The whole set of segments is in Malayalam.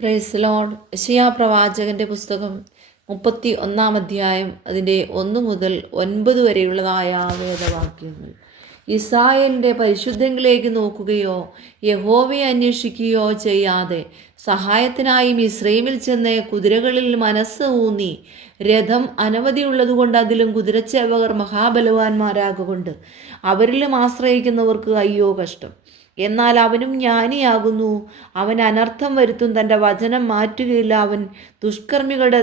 Praise Lord. യെശയ്യാ പ്രവാചകന്റെ പുസ്തകം 31 അതിൻ്റെ 1 മുതൽ 9 വരെയുള്ളതായ വേദവാക്യങ്ങൾ. ഇസ്രായേലിൻ്റെ പരിശുദ്ധങ്കിലേക്ക് നോക്കുകയോ യഹോവയെ അന്വേഷിക്കുകയോ ചെയ്യാതെ സഹായത്തിനായി മിസ്രയീമിൽ ചെന്ന് കുതിരകളിൽ മനസ്സ് ഊന്നി, രഥം അനവധിയുള്ളതുകൊണ്ട് അതിലും കുതിരച്ചേവകർ മഹാബലവാന്മാരാകൊണ്ട് അവരിലും ആശ്രയിക്കുന്നവർക്ക് അയ്യോ കഷ്ടം. എന്നാൽ അവനും ജ്ഞാനിയാകുന്നു, അവൻ അനർത്ഥം വരുത്തും, തൻ്റെ വചനം മാറ്റുകയില്ല. അവൻ ദുഷ്കർമ്മികളുടെ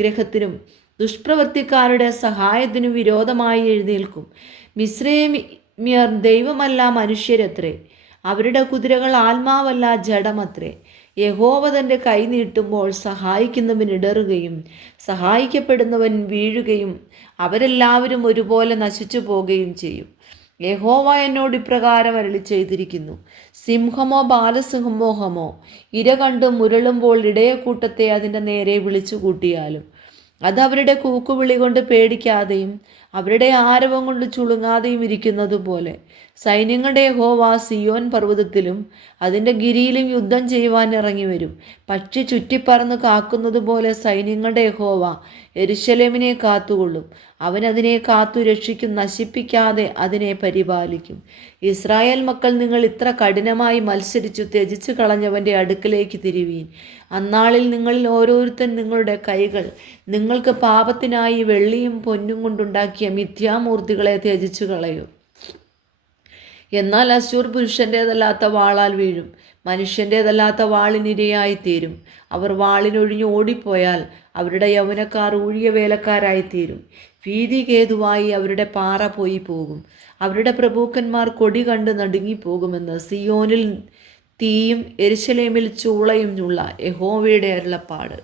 ഗ്രഹത്തിനും ദുഷ്പ്രവൃത്തിക്കാരുടെ സഹായത്തിനും വിരോധമായി എഴുന്നേൽക്കും. മിസ്രയീമ്യർ ദൈവമല്ല മനുഷ്യരത്രേ, അവരുടെ കുതിരകൾ ആത്മാവല്ല ജഡമത്രേ. യഹോവ തൻ്റെ കൈ നീട്ടുമ്പോൾ സഹായിക്കുന്നവൻ ഇടറുകയും സഹായിക്കപ്പെടുന്നവൻ വീഴുകയും അവരെല്ലാവരും ഒരുപോലെ നശിച്ചു പോകുകയും ചെയ്യും. യഹോവ എന്നോട് ഇപ്രകാരം അരുളി ചെയ്തിരിക്കുന്നു: സിംഹമോ ബാലസിംഹമോഹമോ ഇര കണ്ട് മുരളുമ്പോൾ ഇടയക്കൂട്ടത്തെ അതിൻ്റെ നേരെ വിളിച്ചു കൂട്ടിയാലും അത് അവരുടെ കൂക്കുവിളി കൊണ്ട് പേടിക്കാതെയും അവരുടെ ആരവം കൊണ്ട് ചുളുങ്ങാതെയും ഇരിക്കുന്നത് പോലെ സൈന്യങ്ങളുടെ യഹോവ സിയോൻ പർവ്വതത്തിലും അതിൻ്റെ ഗിരിയിലും യുദ്ധം ചെയ്യുവാൻ ഇറങ്ങി വരും. പക്ഷി ചുറ്റിപ്പറന്ന് കാക്കുന്നത് പോലെ സൈന്യങ്ങളുടെ യഹോവ യെരൂശലേമിനെ കാത്തുകൊള്ളും. അവൻ അതിനെ കാത്തു രക്ഷിക്കും, നശിപ്പിക്കാതെ അതിനെ പരിപാലിക്കും. ഇസ്രായേൽ മക്കൾ, നിങ്ങൾ ഇത്ര കഠിനമായി മത്സരിച്ചു ത്യജിച്ചു കളഞ്ഞവൻ്റെ അടുക്കലേക്ക് തിരിവീൻ. അന്നാളിൽ നിങ്ങളിൽ ഓരോരുത്തൻ നിങ്ങളുടെ കൈകൾ നിങ്ങൾക്ക് പാപത്തിനായി വെള്ളിയും പൊന്നും കൊണ്ടുണ്ടാക്കിയ മിഥ്യാമൂർത്തികളെ ത്യജിച്ചു കളയും. എന്നാൽ അശ്ശൂർ പുരുഷൻ്റേതല്ലാത്ത വാളാൽ വീഴും, മനുഷ്യൻ്റേതല്ലാത്ത വാളിനിരയായിത്തീരും. അവർ വാളിനൊഴിഞ്ഞ് ഓടിപ്പോയാൽ അവരുടെ യൗവനക്കാർ ഊഴിയ വേലക്കാരായിത്തീരും. ഭീതികേതുവായി അവരുടെ പാറ പോയി പോകും. അവരുടെ പ്രഭുക്കന്മാർ കൊടി കണ്ട് നടുങ്ങിപ്പോകുമെന്ന് സിയോനിൽ തീയും യെരൂശലേമിൽ ചൂളയും ഉള്ള യഹോവയുടെ അരുളപ്പാട്.